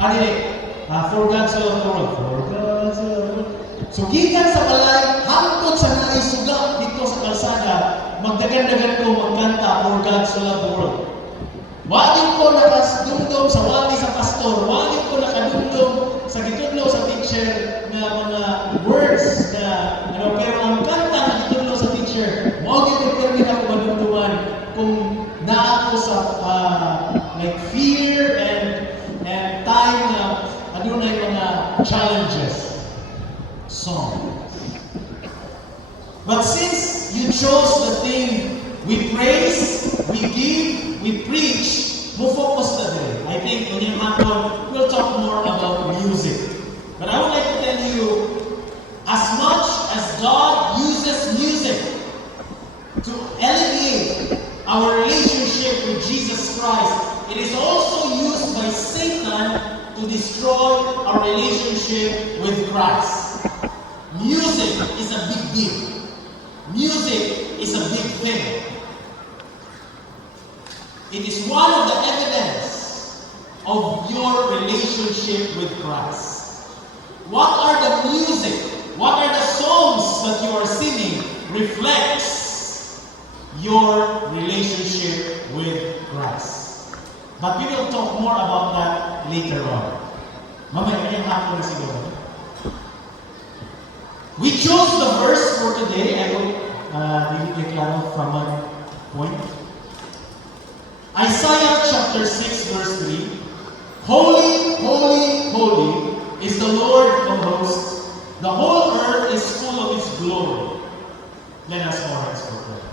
For God so loved the world. For God so loved the world. So, gikan sa balay, hangtod sa naisuga dito sa kalsada, magdagan-dagan ko magkanta, For God so loved the world. Wagin ko nakadumdum sa wali sa pastor, wagin ko nakadumdum sa gitudlo sa teacher na mga words na pero ang kanta na gitudlo sa teacher, wagin determine ako madumduman kung naa ako sa like fear and time na adunay mga challenges. Song. But since you chose the thing we praise, we give, we preach, we'll focus today. I think when you happen, we'll talk more about music. But I would like to tell you, as much as God uses music to elevate our relationship with Jesus Christ, it is also used by Satan to destroy our relationship with Christ. Music is a big deal. Music is a big thing. It is one of the evidence of your relationship with Christ. What are the music, what are the songs that you are singing reflects your relationship with Christ. But we will talk more about that later on. Mamaya kanyang hapon na siguro. We chose the verse for today. I will declare from my point. Isaiah chapter 6 verse 3. Holy, holy, holy is the Lord of hosts. The whole earth is full of His glory. Let us bow our heads for prayer.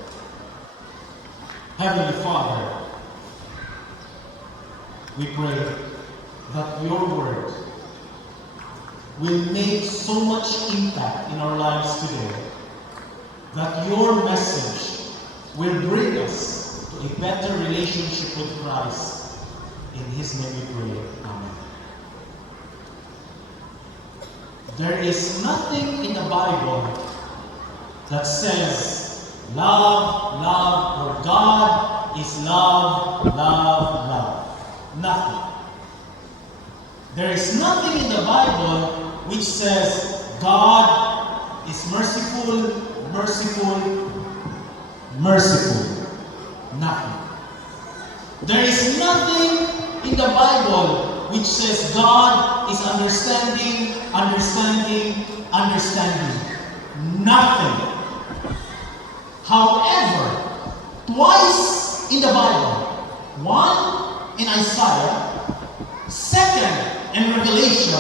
Heavenly Father, we pray that your word will make so much impact in our lives today, that your message will bring us to a better relationship with Christ. In His name we pray. Amen. There is nothing in the Bible that says love, love, or God is love, love, love. Nothing. There is nothing in the Bible which says God is merciful, merciful, merciful. Nothing. There is nothing in the Bible which says God is understanding, understanding, understanding. Nothing. However, twice in the Bible, one in Isaiah, second in Revelation,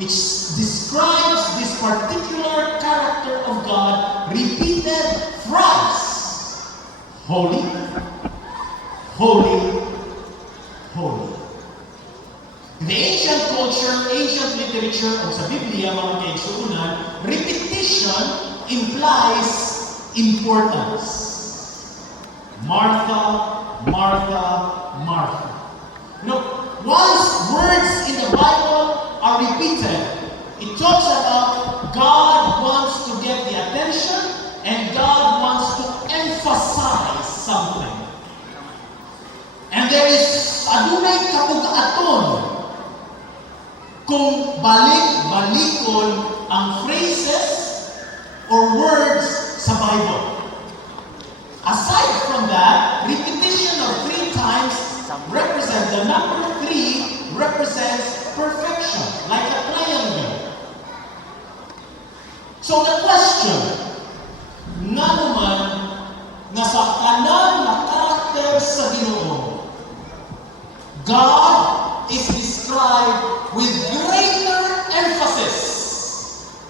which describes this particular character of God repeated thrice. Holy, holy, holy. In the ancient culture, ancient literature, o sa Biblia, mga kaigsuunan, repetition implies importance. Martha, Martha, Martha. You know, once words in the Bible are repeated, it talks about God wants to get the attention and God wants to emphasize something. And there is adunay kapuga-aton kung balik-balikon ang phrases or words sa Bible. Aside from that, repetition of 3 times represents, the number 3 represents perfection, like a triangle. So the question, nga naman, nga sa kanan na karakter sa Ginoo, God is described with greater emphasis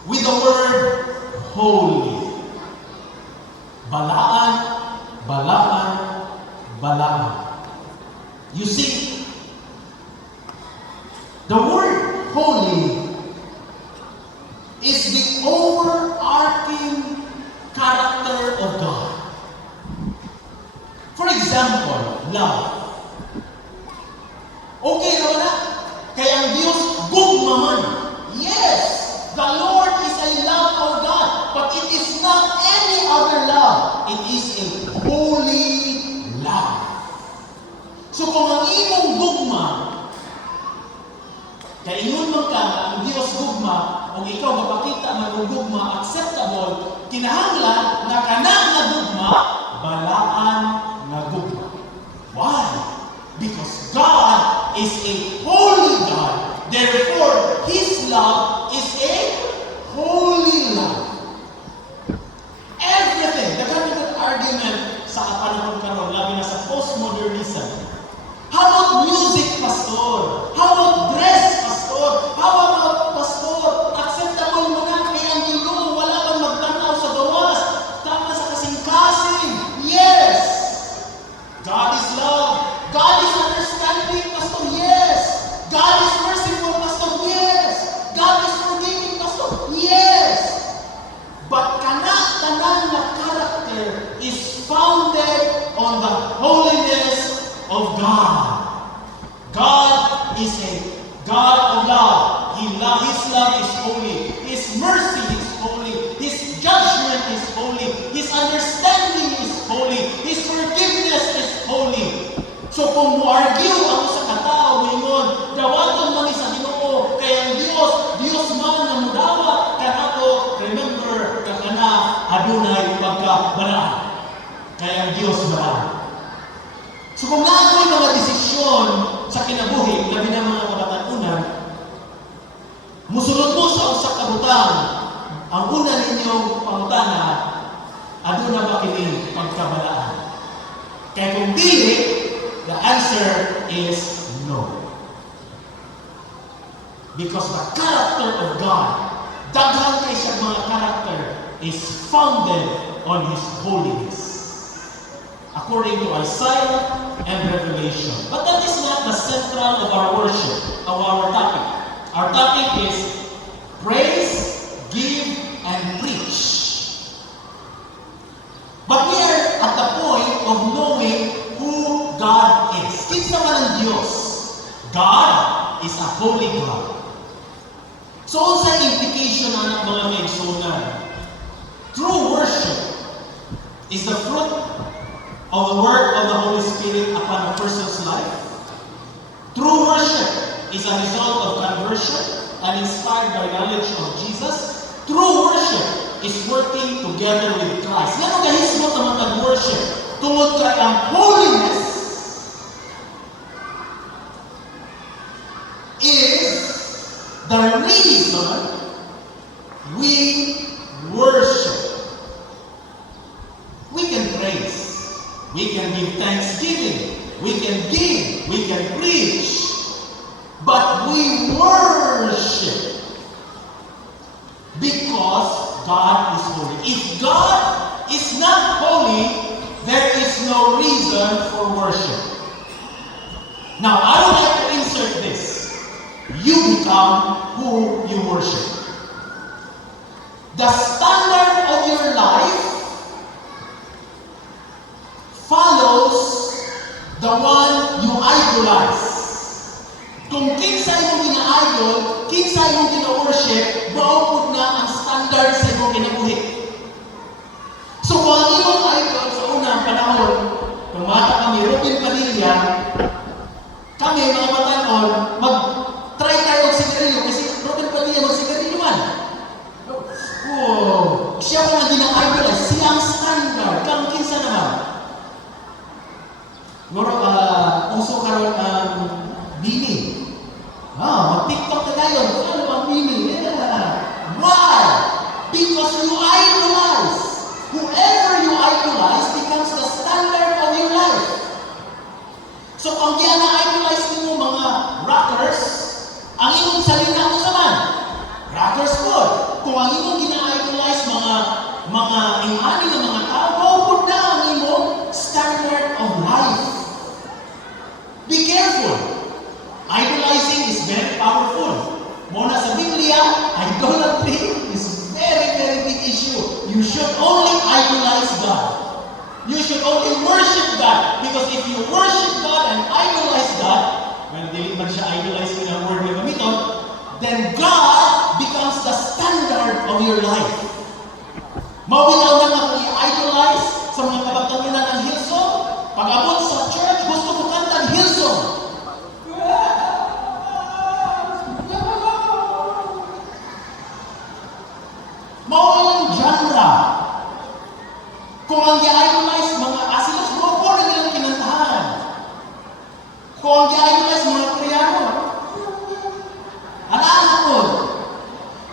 with the word holy. Balaan, balaan, balaan. You see, the word holy is the overarching character of God. For example, love. Okay, Lola, kaya ang Diyos gugma man. Yes, the Lord is a love of God, but it is not any other love. It is a holy love. So kung ang imong gugma Kaya ingon man ka nga ang Dios gugma, o ikaw mapakita man ang gugma acceptable, kinahanglan na kanang nga gugma, balaan nga gugma. Why? Because God is a holy God. Therefore, His love is a holy love. Everything, the kind of argument sa panahon karon, labi na sa postmodernism. How about music, pastor? How about dress, pastor? How about, pastor, acceptable mo na kay ang Ginoo, wala bang magtanaw sa gawas, tama sa kasing-kasing? Yes! God is love. God is understanding, pastor? Yes! God is merciful, pastor? Yes! God is forgiving, pastor? Yes! But tanan na character is founded on the holiness of God. God is a God of love. His love is holy. His mercy is holy. His judgment is holy. His understanding is holy. His forgiveness is holy. So kung mo-argue ako sa katao, ngayon, dawaton man sa Ginoo, kaya ang Dios man na mudawat, kanato, remember, kakana, adunay pagkabalaan. Kaya ang Dios balaan. So kung naako'y mga desisyon sa kinabuhi, labi na mga kabatanunan, musulod mo sa usak kabutang, ang una ninyong pangutana, aduna ba kini pagkabalaan? Kaya kung dili, the answer is no. Because the character of God, daghan kay siya mga character, is founded on His holiness. According to Isaiah and Revelation. But that is not the central of our worship, of our topic. Our topic is praise, give, and preach. But we are at the point of knowing who God is. Kinsa man ang Diyos? God is a holy God. So, sa implication ng mga maigsunan, true worship is the fruit of the work of the Holy Spirit upon a person's life. True worship is a result of conversion and inspired by knowledge of Jesus. True worship is working together with Christ. Yan ang gahismo na matag-worship. Tungod kay ang holiness is the reason we worship. We can praise. We can give thanksgiving. We can give. We can preach. But we worship because God is holy. If God is not holy, there is no reason for worship. Now, I would like to insert this. You become who you worship. The standard of your life follows the one you idolize. Kung kinsa imong gina-idol, kinsa imong gina-worship, maupod na ang standard sa imong kinabuhi. So kung ang imong idol sa unang panahon, kung mata kami, Robin Padilla, kami mga batanon, mag-try tayo sigarilyo kasi Robin Padilla mag-sigarilyo man. Oh, siya pa nga gina-idolize, siya ang standard, kang kinsa naman. Ngoro, uso karon ang bini. Mag-TikTok na tayo. Ano bang bini? Why? Because you idolize. Whoever you idolize becomes the standard of your life. So, kung diyan na-idolize mo mga rockers, ang imong salina mo saman, rockers po. Kung ang imong gina-idolize mga imani ng mga tao, maupod na ang imong standard of life. Be careful. Idolizing is very powerful. Muna sa Biblia, idolatry is very, very big issue. You should only idolize God. You should only worship God. Because if you worship God and idolize God, well, dili man siya idolize in a word na gamiton, then God becomes the standard of your life. Mawinaw na nga kung i-idolize sa mga kabatanunan ng Hillsong, pag-abot sa Kung ang i-idolize mga asilas, mga pori nilang kinantahan. Kung ang i-idolize mga Koreano, alaan ko,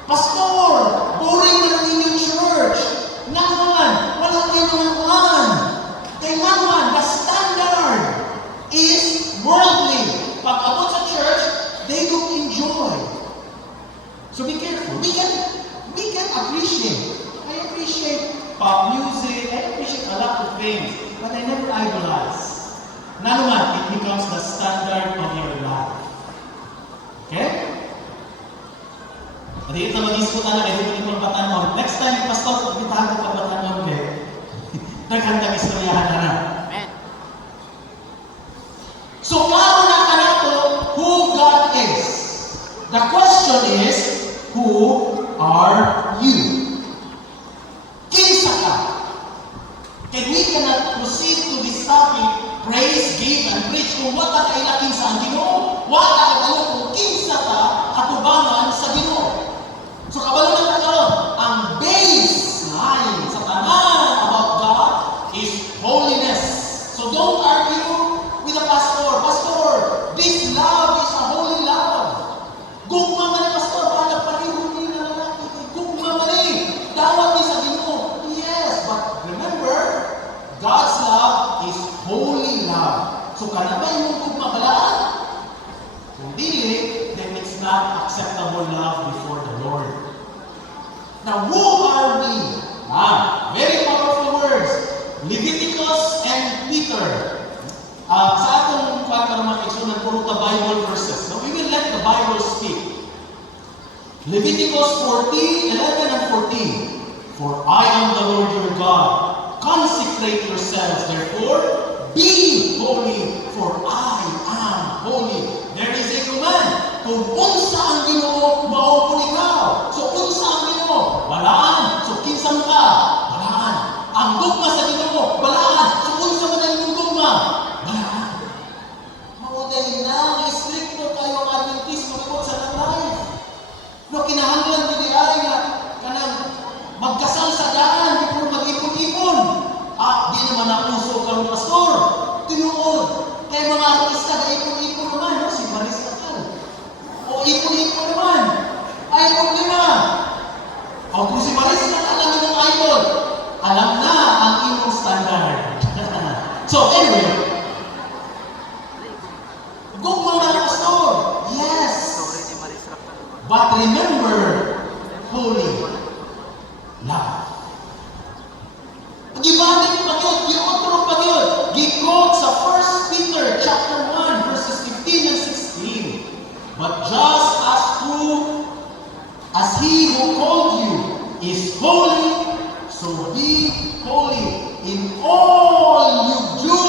pastor, boring na ng inyong church. Naman, walang kayo mga kuhan. Kaya naman, the standard is worldly. Pag abot sa church, they don't enjoy. So be careful. We can appreciate. I appreciate pop music. I appreciate a lot of things. But I never idolize. Naman, it becomes the standard of your life. Okay? At ito mag-iskutan na kayo dito ng batanon. Next time, pastor, bitahan ko pa batanon kayo. Naghandang istoryahan na na. So, klaro na ka na to who God is. The question is, who are you? Kinsa ka? Can we cannot proceed to this topic, praise, give, and preach, kung wala ka ilaking sa ang Ginoo, wala ka talo kung kinsa ka atubangan sa Ginoo. So, kabalo na karon, ang baseline sa tanan about God is holiness. So, don't argue with the pastor. Pastor, this love is a holy love. Gugma man ni pastor, para pareho din na lalaki. Gugma man ni, dawat ni sa Ginoo. Yes, but remember, God's love is holy love. So, kana ba yung gugma balaan? Kung dili, then it's not acceptable love before the Lord. Now, who are we? Very powerful words. Leviticus and Peter. Sa atong mga puro ta Bible verses. So we will let the Bible speak. Leviticus 11 and 14. For I am the Lord your God. Consecrate yourselves, therefore, be holy, for I am holy. There is a command. Kung unsa ang Ginoo, mao pud ikaw. So unsa ang Ginoo? Balaan. So kinsa ka? Balaan. Ang dogma sa Ginoo, balaan. So unsa man ang dogma? Balaan. Mao dahil na stricto kayo ang Adventismo ko sa life. No kinahanglan gid ay na kanang magkasal sa daan before mag-ipon-ipon. Di naman ang uso karon pastor. Tinuod. Kaya mga artista na ipon-ipon naman, no? Si Marisa Cal. O ipon-ipon naman. Ay, problema. O kung si Marisa Cal ang inyong idol, alam na ang inyong standard. So, anyway, gugma na pastor. Yes. But remember, holy love. Pag-ibalik pa yun, giotro pa yun. Gikot sa 1 Peter chapter 1, verses 15 and 16. But just as he who called you is holy, so be holy in all you do.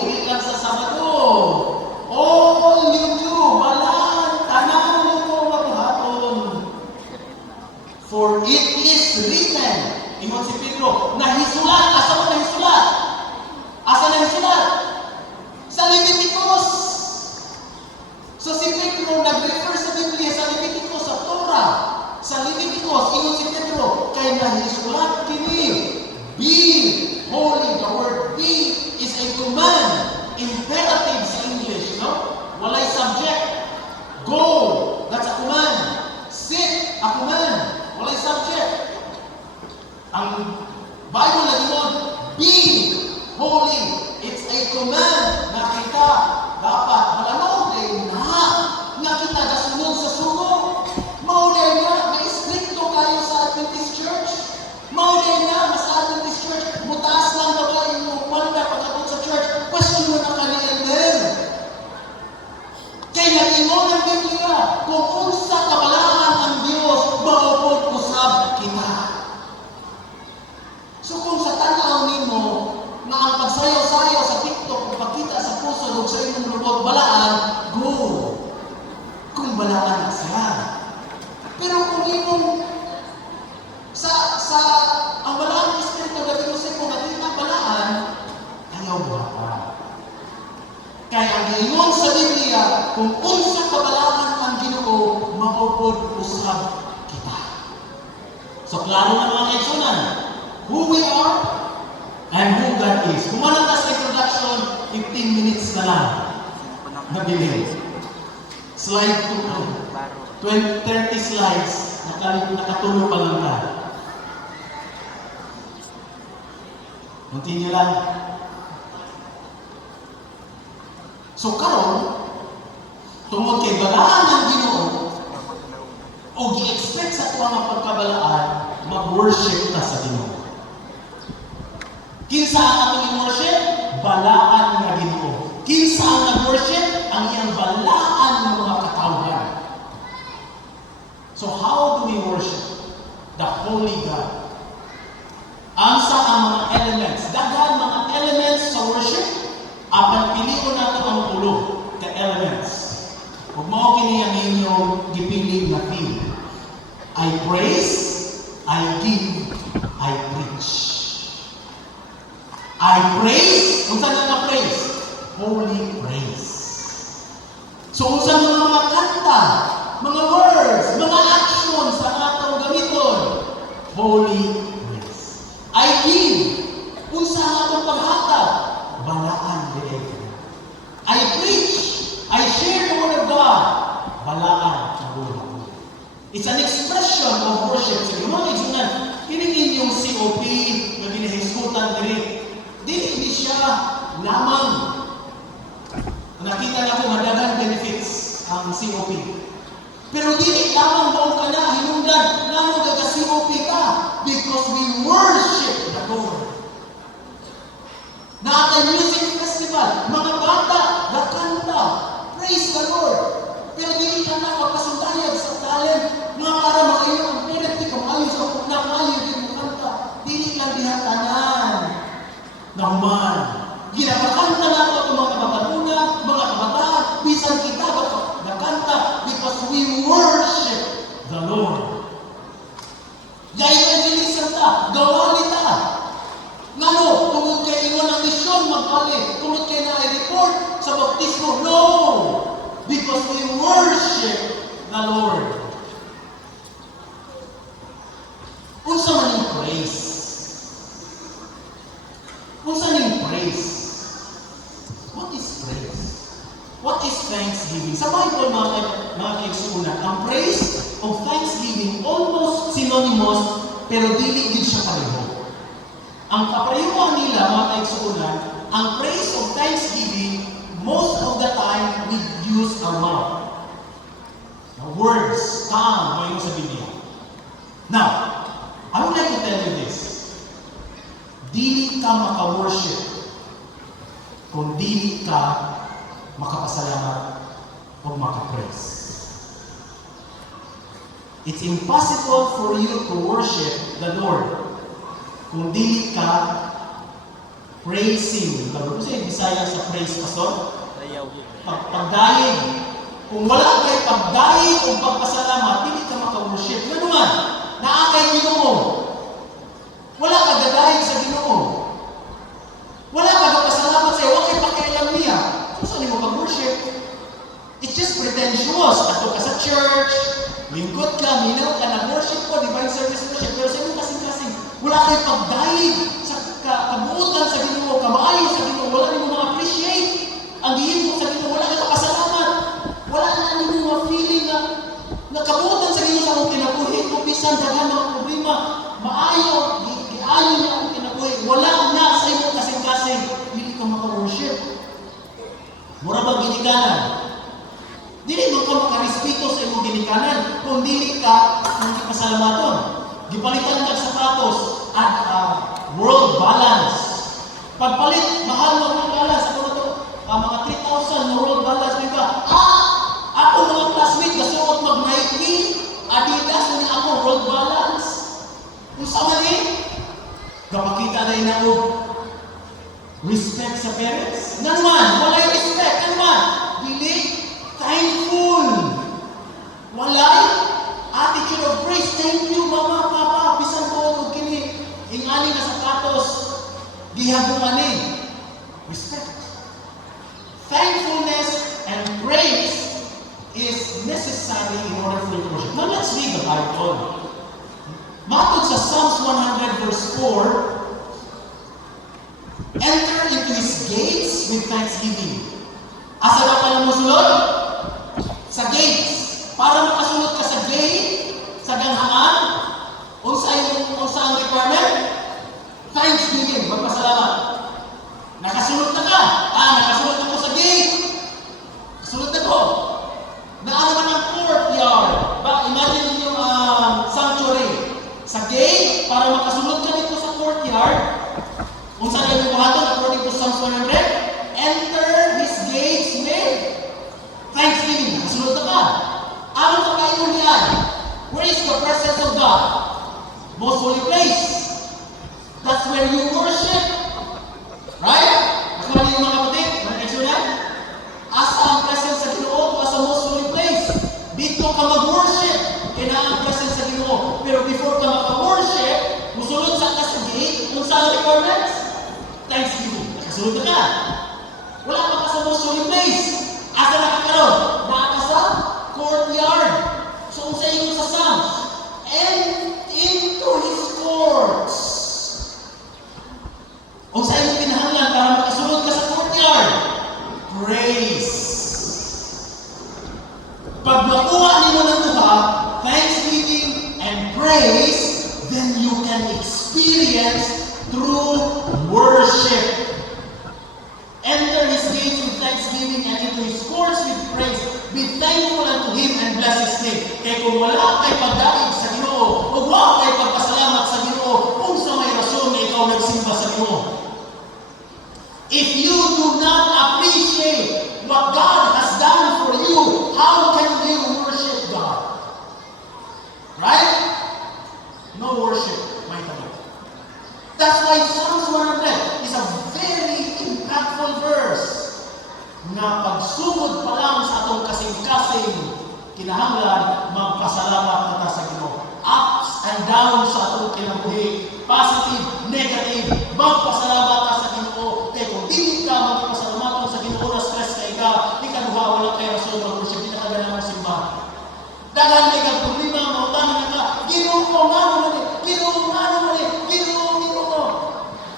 Dili lang sa Sabado. All you do. Balaan, tanan mo mabuhaton. For it is written, ingon si Pedro, nahisulat. Asa mo nahisulat? Asa nahisulat? Sa Leviticus. So si Pedro nag-refer sa Biblia sa Leviticus, sa Torah. Sa Leviticus, ingon si Pedro, kay nahisulat kini. Be holy. The word be is a command. Imperative sa English, no? Walay subject. Go. That's a command. Sit. A command. Walay subject. Ang Bible na doon, be holy. It's a command na kita dapat malanaw din na kita gasunod sa sugo. Maulay na, may stricto kayo sa Adventist Church. Maulay na, sa Adventist Church, mutaas lang ba ba yung panda pagkabot sa church? Question mo na kanil din. Kaya nag-ingon ng Biblia, kung unsa kabalaan ang Diyos, maupod usab kita. So kung sa tanaw nimo na ang pagsayaw-sayaw sa TikTok ipakita sa puso ug sa imong lubot balaan, go. Kung balaan na siya. Pero kung imong sa ang balaan espiritu gabi mo sa imong nakita balaan, ayaw balaan. Kaya ang ingon sa Biblia, kung unsa kabalaan ang Ginoo, maupod usab kita. So klaro na mga kaigsunan, who we are, and who God is. Kung ano sa introduction, 15 minutes na lang. Nabilin. Slide 2. 30 slides. Nakatulog pa lang ka. Continue lang. So karon, tungod kay balaan ng Ginoo, o gi-expect sa tuwa nga pagkabalaan, mag-worship ta sa Ginoo. Kinsa ang atong i-worship? Balaan nga Ginoo. Kinsa ang nag-worship? Ang iyang balaan ng mga katawhan. So how do we worship the Holy God? Ang sa ang mga elements, daghan mga elements sa worship, apan pilion nato ang ulo ka elements. Kung mao kini ang inyong gipili na theme. I praise, I give, I preach. I praise, unsa na praise? Holy praise. So unsa mga kanta, mga words, mga actions sa atong gamiton? Holy praise. I give, unsa atong paghatag? Balaan diay. I preach, I share the word of God. Balaan ang buhay. It's an expression of worship. Sa mga igsunan, kining inyong COP na ginahisgutan diri, dili siya lamang. Nakita na ko madagang benefits ang COP. Pero dili lamang doon ka na hinungdan lamang gaga COP ka because we worship the Lord. Na at music festival, mga bata, nakanta, praise the Lord. Pero dili ka na magpasundayag sa talent nga para makayo ang parent di ka maayo sa na maayo din mo kanta. Dili lang dihatanan na human. Ginapakanta na ito ang mga kabatanuna, mga kabataan, bisan kita nakanta because we worship the Lord. Gaya evangelism ta, gawali ta. Ngano, tungod kay ingon ang misyon magpali, tungod kay na-report sa baptismo, no! Because we worship the Lord. Unsa man yung praise? Unsa ning praise? What is praise? What is thanksgiving? Sa Bible, mga kaigsuunan, ang praise of thanksgiving almost synonymous, pero dili gid siya pareho. Ang kaparehon nila, mga kaigsuunan, ang praise of thanksgiving, most of the time, we use our mouth. The words, tongue, ngayon sa Biblia. Now, I would like to tell you this. Dili ka maka-worship kung dili ka makapasalamat o maka-praise. It's impossible for you to worship the Lord kung dili ka praising. Bago ko sa Bisaya sa praise, Pastor? Pagdayig. Kung wala kay pagdayig o pagpasalamat, dili ka maka-worship. Ano man? Naakay Ginoo. Wala ka gadayig sa Ginoo. Wala ka gapasalamat sa iyo. Wala kay pakialam niya. So, saan mo pag-worship? It's just pretentious. Ato ka sa church, lingkod ka, minaw ka, nag-worship ko, divine service worship, pero sa inyo kasing-kasing, wala kay pagdayig sa kabuutan sa Ginoo, kamaayo sa Ginoo, wala nimo ma-appreciate ang gihimo sa Ginoo, wala ka pasalamat, wala na nimo ma-feeling na nakabuutan sa Ginoo sa akong kinabuhi, kung bisan daghan mga problema, maayo, giayo niya akong kinabuhi, wala na sa inyo kasing-kasing, hindi ka maka-worship. Mura bang ginikanan? Dili mo ka makarespeto sa imong ginikanan kung dili ka hindi pasalamaton. Gipalitan ka sapatos at world balance. Pagpalit, mahal mo world balance. Ako na to, mga 3,000 na world balance. Di ba? Ako mga classmate, gasuot mag-Nike, Adidas, hindi ako world balance. Kung sa mali, kapakita na inao, respect sa parents. Naman, wala yung respect. Naman, dili, thankful. Walay attitude of praise. Thank you, mama, papa. Bisan ko, kini, ingani na sapatos. Gihagong ani. Respect. Thankfulness and praise is necessary in order for you to worship. Now, let's read the Bible. Matod sa Psalms 100 verse 4, gates with thanksgiving. Asa na pa mo sulod? Sa gates. Para makasulod ka sa gate, sa ganahan, unsa ang requirement? Thanksgiving, magpasalamat. Nakasulod na ka. Nakasulod ako sa gate. Kasulod na ko. Naano man ang courtyard. Imagine ninyo sanctuary. Sa gate, para makasulod ka dito sa courtyard, kung saan yung buhaton according to Psalms 100, enter his gates with thanksgiving. Nakasunod na ka. Ano sa kayo niyan? Where is the presence of God? Most holy place. That's where you worship. Right? Nakuha niyo mga kapatid? Mag-exo yan? Asa ang presence sa Ginoo? Asa most holy place? Dito ka mag-worship. Kailangan ang presence sa Ginoo. Pero before ka maka-worship, musulod sa gate, kung saan ang requirements? Thanksgiving. Nakasunod na ka. Wala pa ka sa most holy place. Asa nakakaroon? Naka sa courtyard. So, sa inyo sa Psalms, and into his courts. Kung sa inyo pinahanglan para makasunod ka sa courtyard, praise. Pag makuha nyo ng tuha, thanksgiving and praise, then you can experience through worship. Enter his gates with thanksgiving and into his courts with praise. Be thankful unto him and bless his name. Kaya kung wala kay pagdaig sa Ginoo, o wala kay pagpasalamat sa Ginoo, kung sa may rason na ikaw nagsimba sa Ginoo. If you do not appreciate what God has done for you, how can you worship God? Right? No worship, my God. That's why Psalms 100 is a very impactful verse na pagsugod pa lang sa atong kasing-kasing kinahanglan magpasalamat na ta sa Ginoo. Ups and downs sa atong kinabuhi, positive, negative, magpasalamat ta sa Ginoo. Kaya kung dili ka magpasalamat sa Ginoo na stress kay ka, di ka duha wala kay rason mag-worship, di na ka ganang simbahan. Dagan may kang problema, mautangan na ka, Ginoo ko, ngano mo ni, Ginoo, ngano mo ni, Ginoo mo.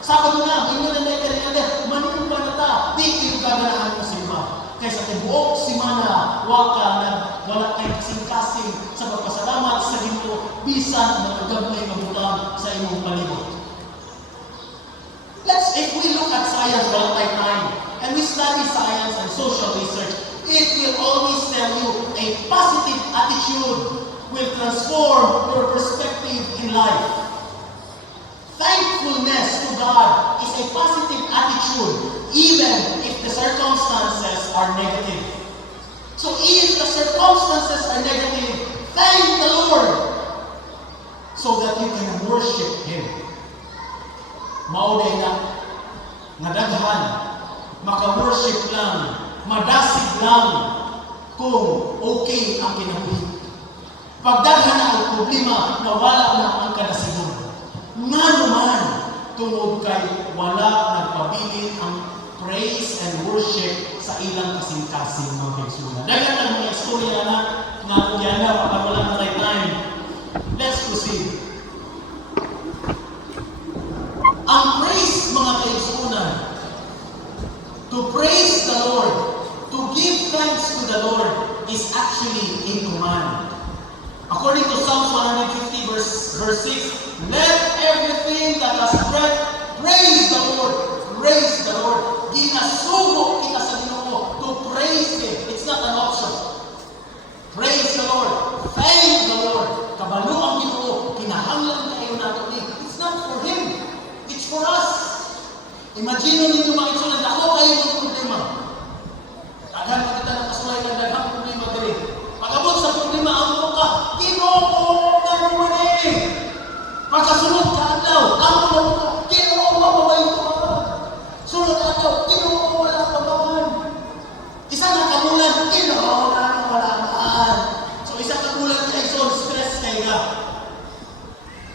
Sabado na, inyo na may kanilanda, manumpa na ta, di kayo gaganahan mo simba. Kaya sa tibuok simana, wala kay kasing-kasing sa pagpasalamat sa Ginoo, bisan magagabay mabulang sa imong palibot. If we look at science, wala tayo time, and we study science and social research, it will always tell you a positive attitude will transform your perspective in life. Thankfulness to God is a positive attitude, even if the circumstances are negative. So if the circumstances are negative, thank the Lord so that you can worship Him. Mauday na, nadaghan, maka-worship lang, madasig lang, kung okay ang kinabuhi. Pagdaghan na ang problema na wala na ang kadasigon. Nga naman, tungod kay wala nagpabilin ang praise and worship sa ilang kasing-kasing mga kaigsunan. Dagan ang mga istorya na nagyana kapag wala na tayo time. Let's proceed. Ang praise, mga kaigsunan, to praise the Lord, to give thanks to the Lord, is actually in command. According to Psalms 150 verse 6, let everything that has breath praise the Lord. Praise the Lord. Ginasugo kita sa Ginoo to praise Him. It's not an option. Praise the Lord. Thank the Lord. Kabalo ang Ginoo. Kinahanglan kayo nato ni. It's not for Him. It's for us. Imagine ninyo mga isunan, ako kayo ng problema. Daghan pa kita nakasulay ng daghang problema diri. Pag-abot sa problema, ang ka, Ginoo, gano'n mo ni. Pagkasunod ka adlaw, ang ka, Ginoo, mababay ka. Sunod ka adlaw, Ginoo, wala ka man. Isa na kamulan, Ginoo, wala man. So isa kamulan kay stress kay ka.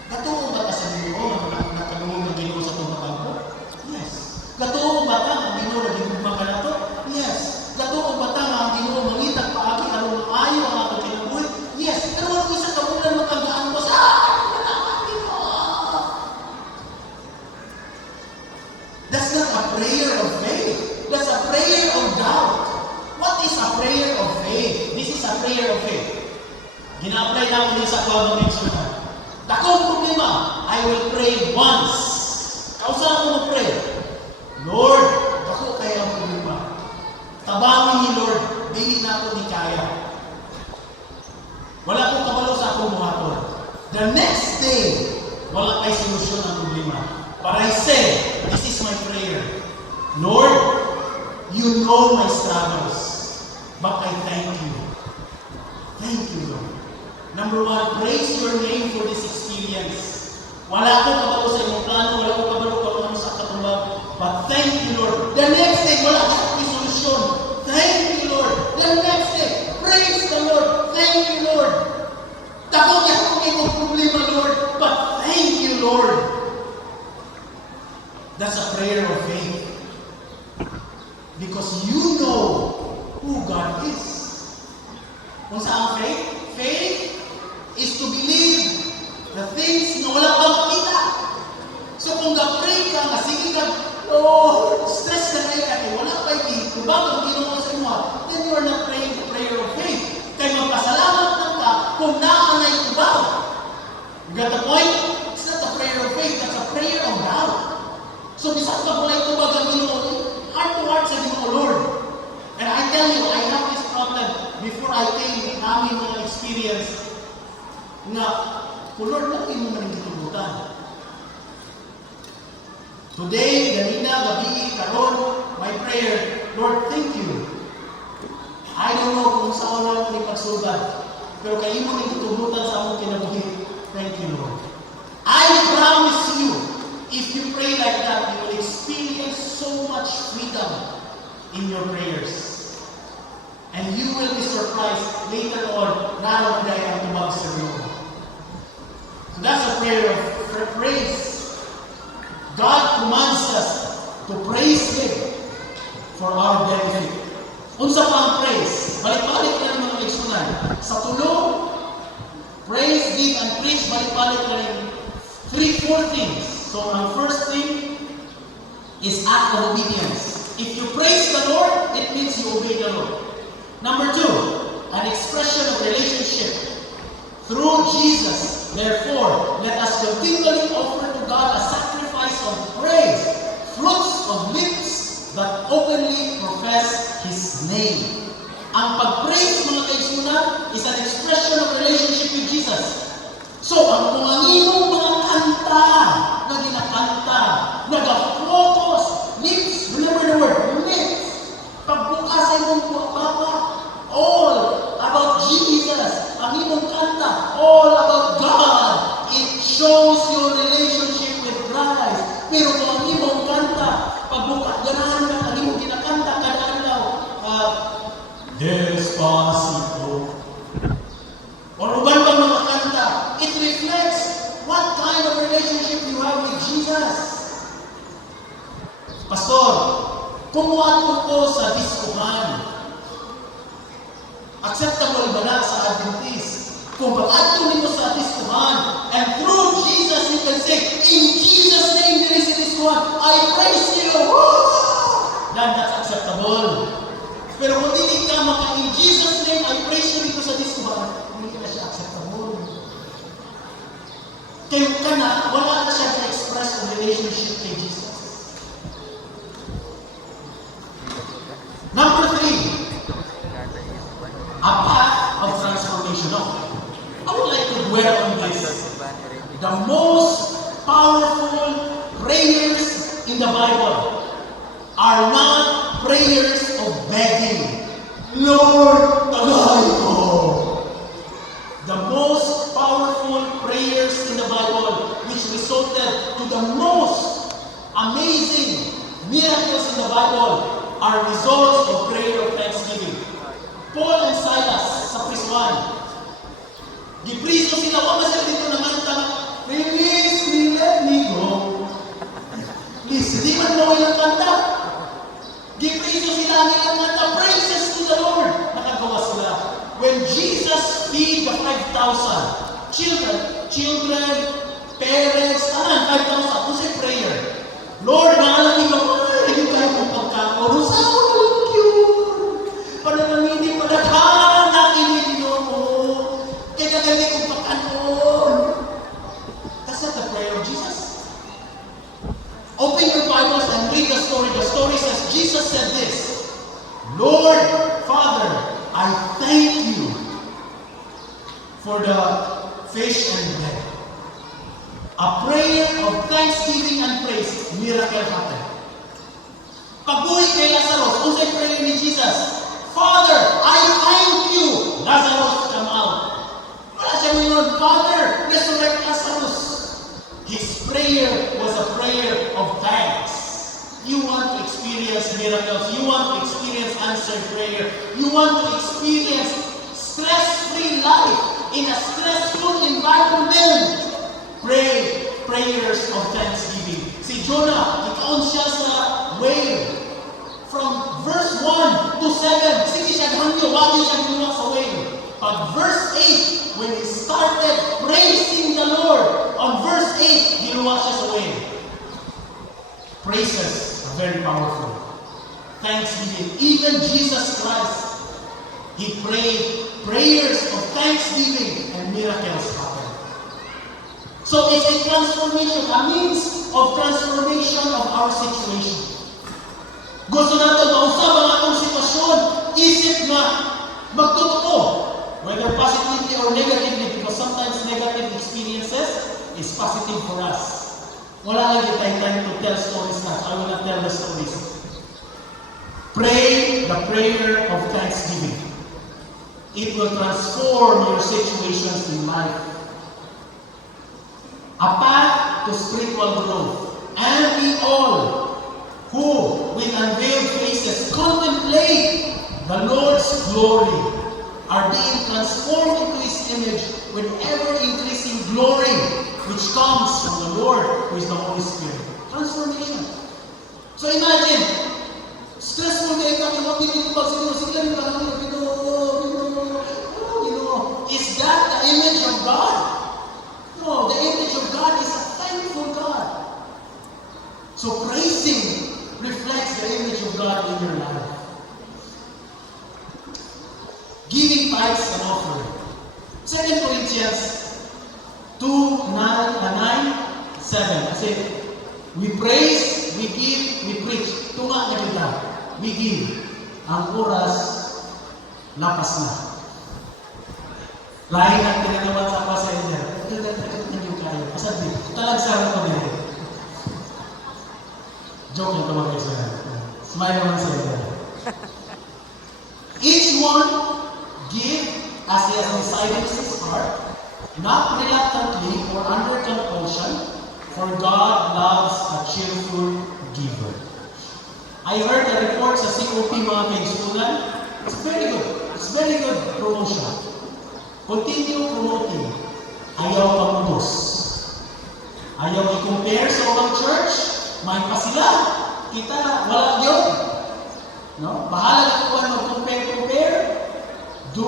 Katuo ba ka sa Ginoo? Nakagumong ng Ginoo sa itong matangko? Yes. Katuo ba ka ang Ginoo na ginugma ka na to? Yes. Katuo ba ka ang Ginoo mangitag paagi aron maayo ang ating kinabuhi? Yes. Pero wala isa kamulan faith. This is a prayer of faith. Gina-apply na ko din sa kuha ng eksunan. Dakong problema, I will pray once. Kausa ako mag-pray. Lord, dako kaya ang problema. Tabangin ni Lord, dili na ako ni kaya. Wala akong kabalo sa akong buhaton. The next day, wala kay solusyon ang problema. But I say, this is my prayer. Lord, you know my struggles. But I thank you. Thank you, Lord. Number one, praise your name for this experience. Wala akong kabalo sa inyong plano, wala akong kabalo kung ano sa katulad. But thank you, Lord. The next day, wala akong solusyon. Thank you, Lord. The next day, praise the Lord. Thank you, Lord. Takot niya kung itong problema, Lord. But thank you, Lord. That's a prayer of faith. Because you know who God is. Kung saan faith? Faith is to believe the things na wala kang makita. So kung ga-pray ka, sige ka, Lord, stress na kayo ka, wala pa ito, bago ginawa sa inyo, then you are not praying the prayer of faith. Kaya magpasalamat lang ka kung naanay ito ba. You got the point? It's not a prayer of faith, that's a prayer of doubt. So bisan ka wala ito ba gano'n, heart to heart sa Ginoo, Lord. And I tell you, I have this problem before I came namin mga experience na, Lord, natin mo man yung gitubutan. Today, ganina, gabi, karon, my prayer, Lord, thank you. I don't know kung saan lang mo ipagsugat, pero kayo mo yung gitubutan sa among kinabuhi. Thank you, Lord. I promise you, if you pray like that, you will experience so much freedom in your prayers. And you will be surprised later on, naroon dahil ang tumag sa Lord. So that's a prayer of praise. God commands us to praise Him for our benefit. Unsa pa ang praise? Balik-balik na mga eksunan. Sa tulong, praise, give, and preach, balik-balik na rin 3-4 things. So ang first thing is act of obedience. If you praise the Lord, it means you obey the Lord. Number 2, an expression of relationship. Through Jesus, therefore, let us continually offer to God a sacrifice of praise, fruits of lips that openly profess His name. Ang pag-praise, mga kaigsunan, is an expression of relationship with Jesus. So, ang kumanginong mga kanta na ginakanta, nag-focus, lips, remember the word, lips, pagbukasan mong papa, all about Jesus, ang imong kanta, all about God. It shows your relationship with Christ. Pero kung ang imong kanta, pagbuka, ganahan ka, ang imong ginakanta, kadaan daw, Despacito. O uban bang mga kanta, it reflects what kind of relationship you have with Jesus. Pastor, kumuha ko sa diskuhan. Acceptable ba na sa Adventist? Kung pag-ato nito sa diskuhan, and through Jesus you can say, in Jesus' name there is a diskuhan, I praise you. Then that's acceptable. Pero kung hindi ka maka, in Jesus' name, I praise you dito sa diskuhan, hindi ka na siya acceptable. Kaya ka na, wala na siya na-express ang relationship kay Jesus. Number 3, a path of transformation. Now, I would like to dwell on this. The most powerful prayers in the Bible are not prayers of begging. Lord, tagay ko. The most powerful prayers in the Bible, which resulted to the most amazing miracles in the Bible, are results of prayer of thanksgiving. Paul and Silas sa prisuan. Gipriso sila, wala sila dito namanta, release me, let me go. Please, hindi man mo yung kanta. Gipriso sila, nilang kanta, praises to the Lord. Nakagawa sila. When Jesus feed the 5,000, children, parents, 5,000, kung say prayer. Lord, naalam ko, hindi tayo mong pagkakaroon. Saan mo lang cute? Pananangini pa na Jesus said this, Lord, Father, I thank you for the fish and bread. A prayer of thanksgiving and praise, miracle happened. Pagbuhi kay Lazarus, unsay prayer ni Jesus? Father, I thank you. Lazarus come out. Wala siya ngayon, Father, resurrect Lazarus. His prayer was a prayer of thanks. You want to experience miracles. You want to experience answered prayer. You want to experience stress-free life in a stressful environment. Pray prayers of thanksgiving. Si Jonah, ikaon siya sa whale. From verse 1 to 7, sige siya hangyo, wagi siya ginawa sa whale. Pag verse 8, when he started praising the Lord, on verse 8, ginawa siya sa whale. Praises are very powerful. Thanksgiving. Even Jesus Christ, he prayed prayers of thanksgiving and miracles happened. So it's a transformation, a means of transformation of our situation. Gusto natin mausap ang atong sitwasyon, isip na magtotoo, whether positively or negatively, because sometimes negative experiences is positive for us. Wala lang tayo time to tell stories na. I will not tell the stories. Pray the prayer of thanksgiving. It will transform your situations in life. A path to spiritual growth. And we all who, with unveiled faces, contemplate the Lord's glory, are being transformed into His image with ever-increasing glory, which comes from the Lord, who is the Holy Spirit. Transformation. So imagine, stressful kayo kami, is that the image of God? No, the image of God is a thankful God. So praising reflects the image of God in your life. Giving tithes and offering. 2 Corinthians 2:9-7. Kasi, we praise, we give, we preach. Tunga na kita. We give. Ang oras, lapas na. Lain ang tinagawan sa pasensya. Thank you kayo. Masabi, talagsara ko din. Joke lang naman kayo sa'yo. Smile naman sa'yo. Each one give as he has decided in his heart, not reluctantly or under compulsion, for God loves a cheerful giver. I heard a report sa COP mga kaisunan. It's very good. It's very good promotion. Continue promoting. Ayaw pamutos. Ayaw i-compare sa ibang church. May pa sila. Kita, wala yun. No? Bahala na kung mag-compare. Do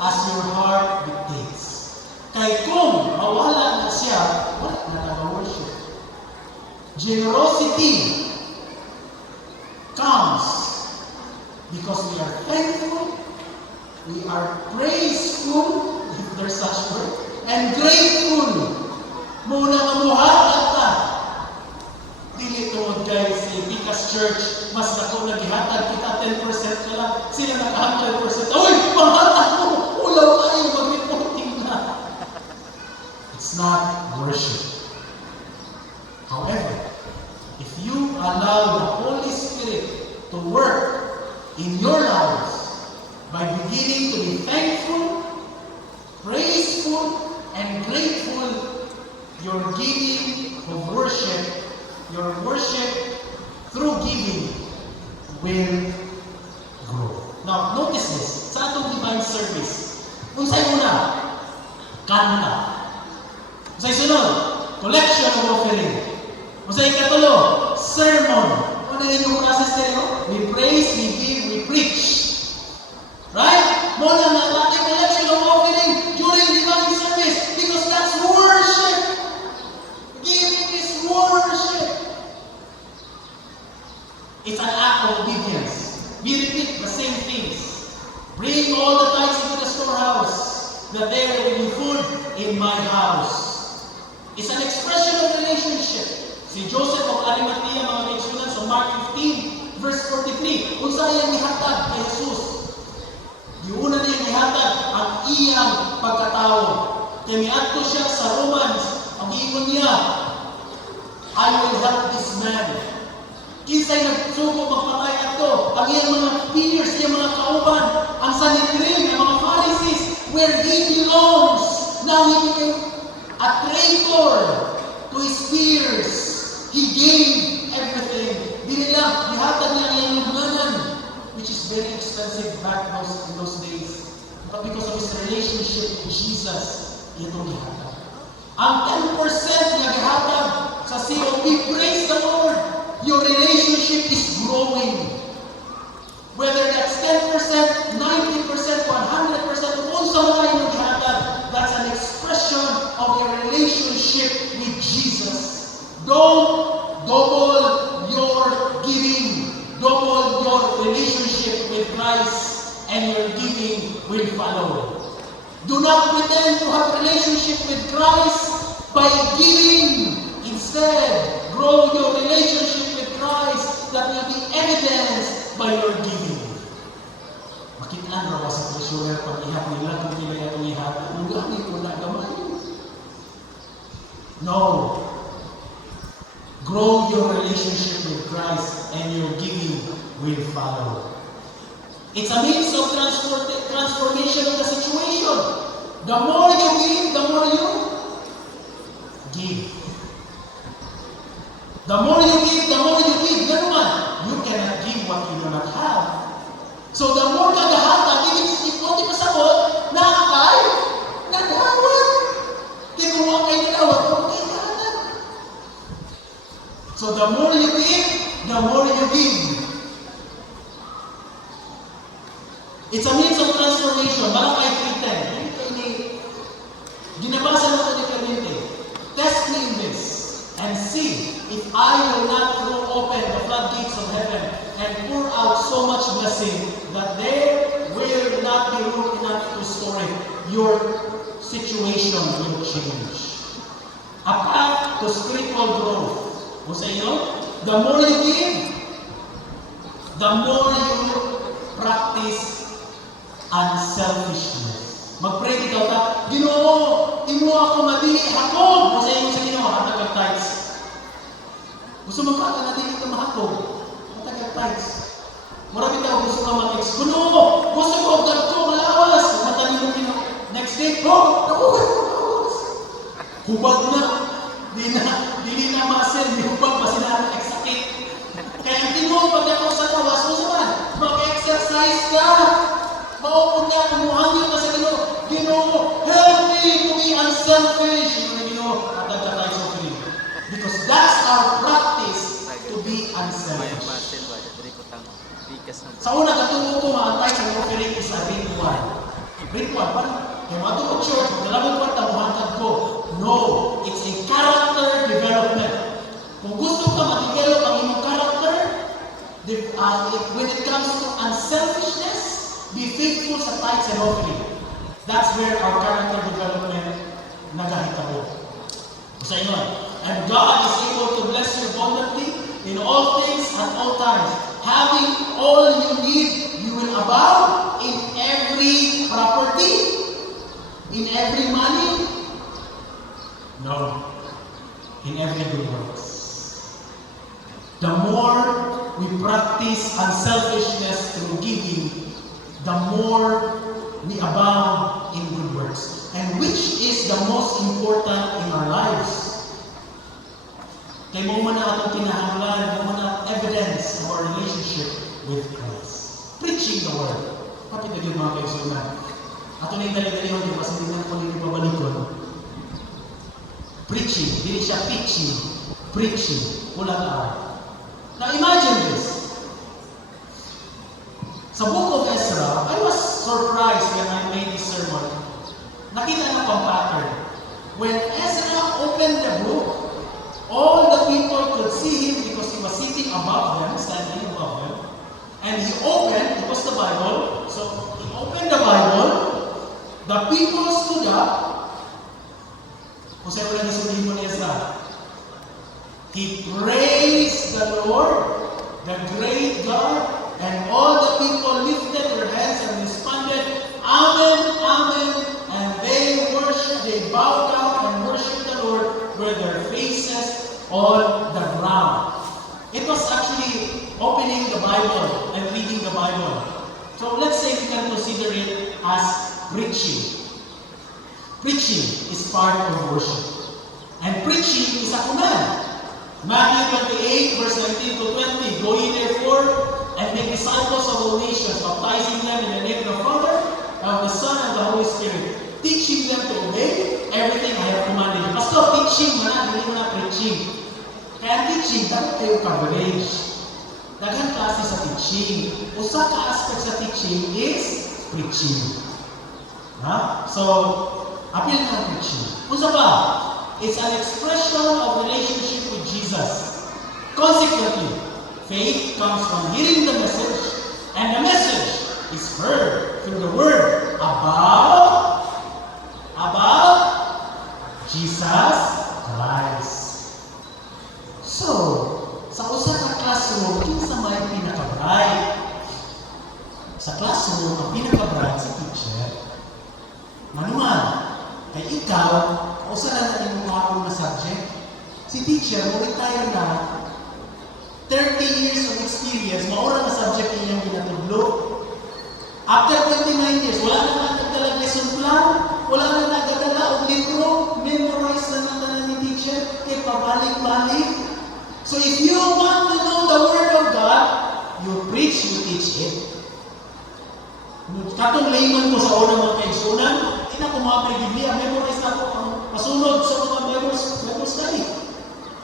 as your heart dictates. Kaya kung mawala na siya, wala na nag-worship. Generosity comes because we are thankful, we are praiseful, if there's such word, and grateful. Muna nga muhat ata. Dili tungod guys, si Picas Church, mas ako naghihatag kita 10% ka lang. Sila naka 100%. Uy, panghatag mo! Ulaw kayo, mag-reporting na. It's not worship. However, if you allow the Holy Spirit to work in your lives by beginning to be thankful, praiseful, and grateful, your giving of worship, your worship through giving will grow. Now, notice this. Sa atong divine service, unsay muna? Kanta. Unsay sunod? Collection of offering. Unsay katulo? Sermon. Ano na yung process tayo? We praise, we give, we preach. Right? Muna na natin collection of offering during divine service because that's worship. Giving is worship. It's an act of obedience. We repeat the same things. Bring all the tithes into the storehouse, that there will be food in my house. It's an expression of relationship. Si Joseph of Arimathea, mga kaisunan, sa Mark 15, verse 43, kung saan yung ihatag kay Jesus. Diuna niya ihatag ang iyang pagkatao. Kaya miadto siya sa Romans, ang ingon niya, I will help this man. Kinsay nagsugo magpatay ato, ang iyang mga peers, iyang mga kauban, ang Sanhedrin, ang mga Pharisees, where he belongs. Now he became a traitor to his peers. He gave everything. Dili lang, ihatag niya ang iyang lugnanan, which is very expensive back in those days. But because of his relationship with Jesus, ito ihatag. Ang 10% niya ihatag sa COP, praise the Lord! Your relationship is growing. Whether that's 10%, 90%, 100%, kung sa mga inyong ihatag, that's an expression of your relationship with Jesus. Don't double your giving. Double your relationship with Christ, and your giving will follow. Do not pretend to have relationship with Christ by giving. Instead, grow your relationship with Christ that will be evidenced by your giving. Makitaan raw sa treasurer pag ihat nila kung nila itong ihat. Ang gamit ko na gamay. No. Grow your relationship with Christ and your giving will follow. It's a means of transformation of the situation. The more you give, the more you give. The more you give, the more you give. Ganun, you cannot give what you do not have. So the more kagahata, if konti pasabot, nakakay, nagawad. Kaya kung wakay nagawad, okay kahatag. So the more you give, the more you give. It's a means of transformation. Malakay 3:10. Ginabasa natin ni Clemente. Test me in this and see if I will not throw open the floodgates of heaven and pour out so much blessing that there will not be room enough to store it. Your situation will change. A path to spiritual growth. O sa inyo, the more you give, the more you practice unselfishness. Mag-pray ikaw ta, Ginoo, imo ako madili hakog. O sa inyo sa Ginoo, hatag kag tithes. Gusto mo ka na dili ka mahakog. Hatag kag tithes. Marami ka gusto ka mag-ex. Ginoo, gusto ko gadto malawas. Matalino kino. Next day, nakuha. Hubad na. Dili na masel, di hubag pa sila eksakit. Kaya ang Ginoo pag ako sa tawas mo saman, mag-exercise ka. Maupod niya, kumuhangin pa sa Ginoo. Ginoo, help me to be unselfish. Ginoo, hatag ka tayo sa offering. Because that's our practice to be unselfish. Sa una, katungo ko maantay sa offering is a ritual. Ritual, parang, kaya mga ko church, magdalawang kwarta, muhantad ko. No, it's a character development. Kung gusto ka ma-develop ang iyong character, when it comes to unselfishness, be faithful sa tithes and offering. That's where our character development nagahitabo. Sa inyo, and God is able to bless you abundantly in all things at all times. Having all you need, you will abound in every property, in every money. No, in every good works. The more we practice unselfishness through giving, the more we abound in good works. And which is the most important in our lives? Kaya mo man atong kinahanglan, mo man evidence of our relationship with Christ. Preaching the word. Kapit na yung mga kaisunan. Ato na yung dali-dali di ba sa hindi na ko nila pabalikon. Preaching. Dili siya pitching. Preaching. Wala ka. Now imagine this. Sa book of Ezra, I was surprised when I made this sermon. Nakita na pang pattern. When Ezra opened the book, all the people could see him because he was sitting above them, standing above them. And he opened, it was the Bible, so he opened the Bible, the people stood up. Kung sa'yo lang isulihin mo ni Ezra, he praised the Lord, the great prayed God, and all the people lifted their hands and responded, Amen, Amen. And they bowed down and worshipped the Lord with their faces on the ground. It was actually opening the Bible and reading the Bible. So let's say we can consider it as preaching. Preaching is part of worship. And preaching is a command. Matthew 28, verse 19 to 20. Go ye therefore and make disciples of all nations, baptizing them in the name of the Father, of the Son, and the Holy Spirit, teaching them to obey everything I have commanded you. Pastor, teaching man, hindi mo na preaching. Kaya teaching, dapat kayo coverage. Daghang klase sa teaching. Usa ka aspect sa teaching is preaching. So, appeal na preaching. Usa pa, it's an expression of relationship with Jesus. Consequently, faith comes from hearing the message, and the message is heard through the word about Jesus Christ. So, sa usa ka classroom, kinsa may pinaka-bright? Sa classroom, ang pinaka-bright sa teacher. Manuman, kay ikaw, usa na natin yung hapon na subject. Si teacher, mo retire na, 30 years of experience, maura na subject niya yung ginatudlo. After 29 years, wala na nagdala lesson plan, wala na nagdala o libro, memorize na nagdala ni teacher, kaya pabalik-balik. So if you want to know the Word of God, you preach, you teach it. Katong layman ko sa unang mga kaigsunan, hindi na kumapay Biblia, memorize na ko ang pasunod sa mga Bible study.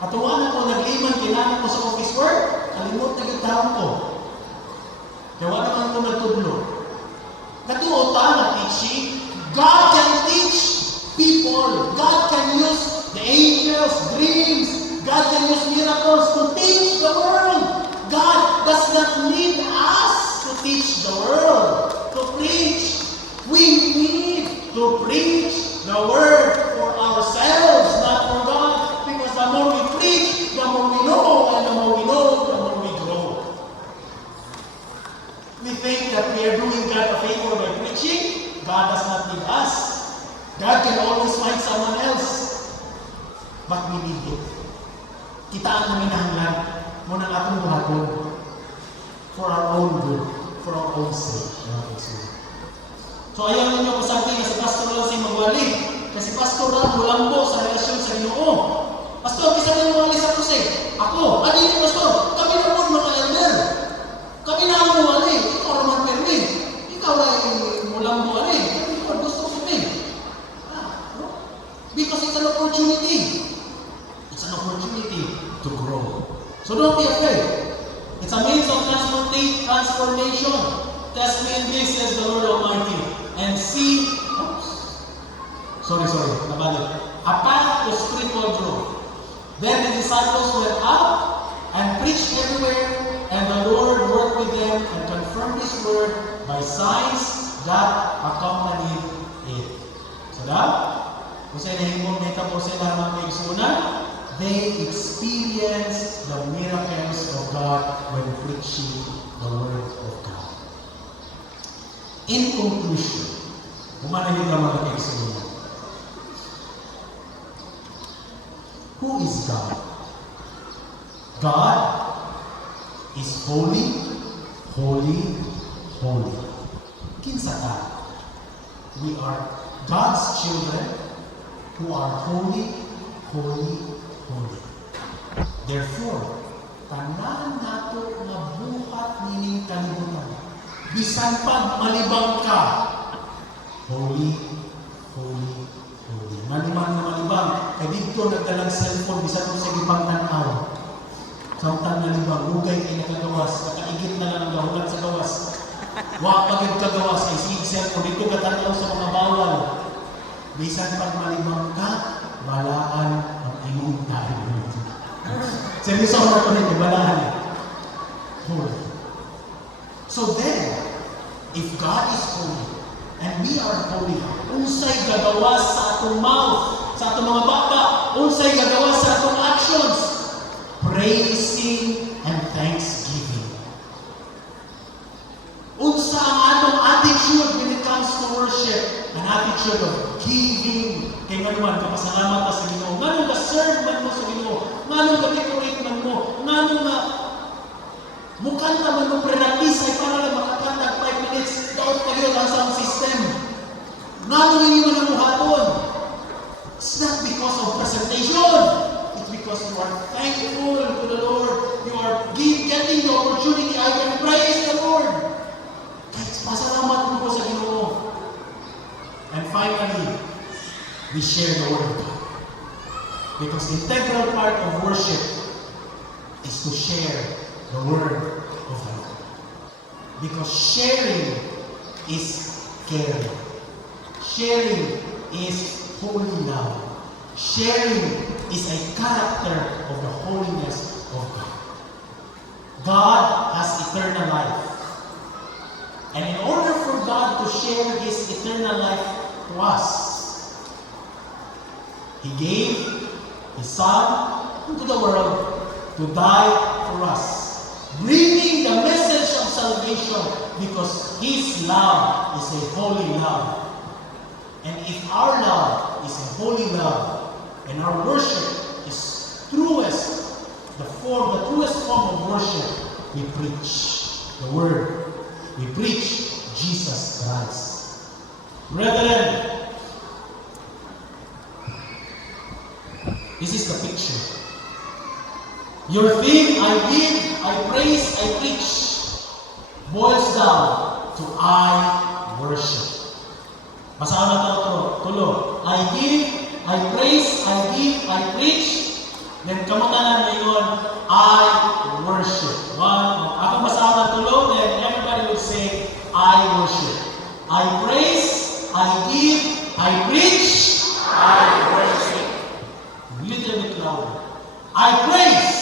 Katuwaan ako, nag-layman, kailangan ko sa office work, kalimot na gitahon ko. Kaya wala naman ko nagtudlo. Katuota na teaching, God can teach people. God can use the angels, dreams. God can use miracles to teach the world. God does not need us to teach the world, to preach. We need to preach the word for ourselves, not for God. Because the more we preach, the more we know, and the more we know, the more we grow. We think that we are doing God a favor by preaching. God does not need us. God can always find someone else. But we need it. Kitaan namin nahanglan mo ng atong buhaton for our own good, for our own sake. So ayaw ninyo kasabi nga si Pastor lang si magwali. Kasi Pastor lang bulambo sa relasyon sa Ginoo. Pastor, kisa na magwali sa krusig. Ako, adi ni Pastor, kami na po mga elder. Kami na ang magwali. Ikaw naman permi. Ikaw na mulambo ali. Ikaw gusto ko permi. Because it's an opportunity. It's an opportunity to grow. So don't be afraid. It's a means of transformation. Test me in this, says the Lord Almighty, and see, nabalik. A path to spiritual growth. Then the disciples went up and preached everywhere, and the Lord worked with them and confirmed His word by signs that accompanied it. So that, kung sa inahimong may tapos sila mga kaigsunan, they experience the miracles of God when preaching the Word of God. In conclusion, kumanahin ka mga kaigsunan. Who is God? God is holy, holy, holy. Kinsa ka? We are God's children who are holy, holy, holy. Therefore, tanan nato nga buhat nining kalibutan. Bisan pag malibang ka, holy, holy, holy. Malimang na malibang, kaya dito nagdalang cellphone, bisan mo sa ibang tanaw. Samtang nalibang, hugay kayo nakagawas, nakaigit na lang ang gahulat sa gawas. Wa pagid kagawas, ay sige cellphone, dito katanaw sa mga bawal. Bisan pag malibang ka, balaan ang imong tayo. Seryoso ako na ito, balaan. Holy. So then, if God is holy, and we are holy, unsay gagawas sa atong mouth, sa atong mga bata, unsay gagawas sa atong actions, praising and thanksgiving. attitude of giving. Kaya nga naman, kapasalamat ka sa Ginoo. Nga nung ka-serve man mo sa Ginoo. Nga nung ka-decorate man mo. Nga nung mukanta man mo prenatisay para lang makakanta 5 minutes. Daot pa yun ang sound system. Nga nung hindi mo na muhapon. It's not because of presentation. It's because you are thankful to the Lord. You are getting the opportunity. I can praise the Lord. Pasalamat mo po sa Ginoo. And finally, we share the Word of God. Because the integral part of worship is to share the Word of the Lord. Because sharing is caring. Sharing is holy love. Sharing is a character of the holiness of God. God has eternal life. And in order for God to share His eternal life to us, He gave His Son into the world to die for us, bringing the message of salvation because His love is a holy love. And if our love is a holy love, and our worship is the truest form of worship, we preach the Word. We preach Jesus Christ. Brethren, this is the picture. Your theme, I give, I praise, I preach, boils down to I worship. Basahan na tayo tulo. I give, I praise, I give, I preach. Then kamutanan ngayon, I worship. Ako basahan na tulo, then everybody will say, I worship. I praise, I give, I preach, I worship. A little bit louder. I praise.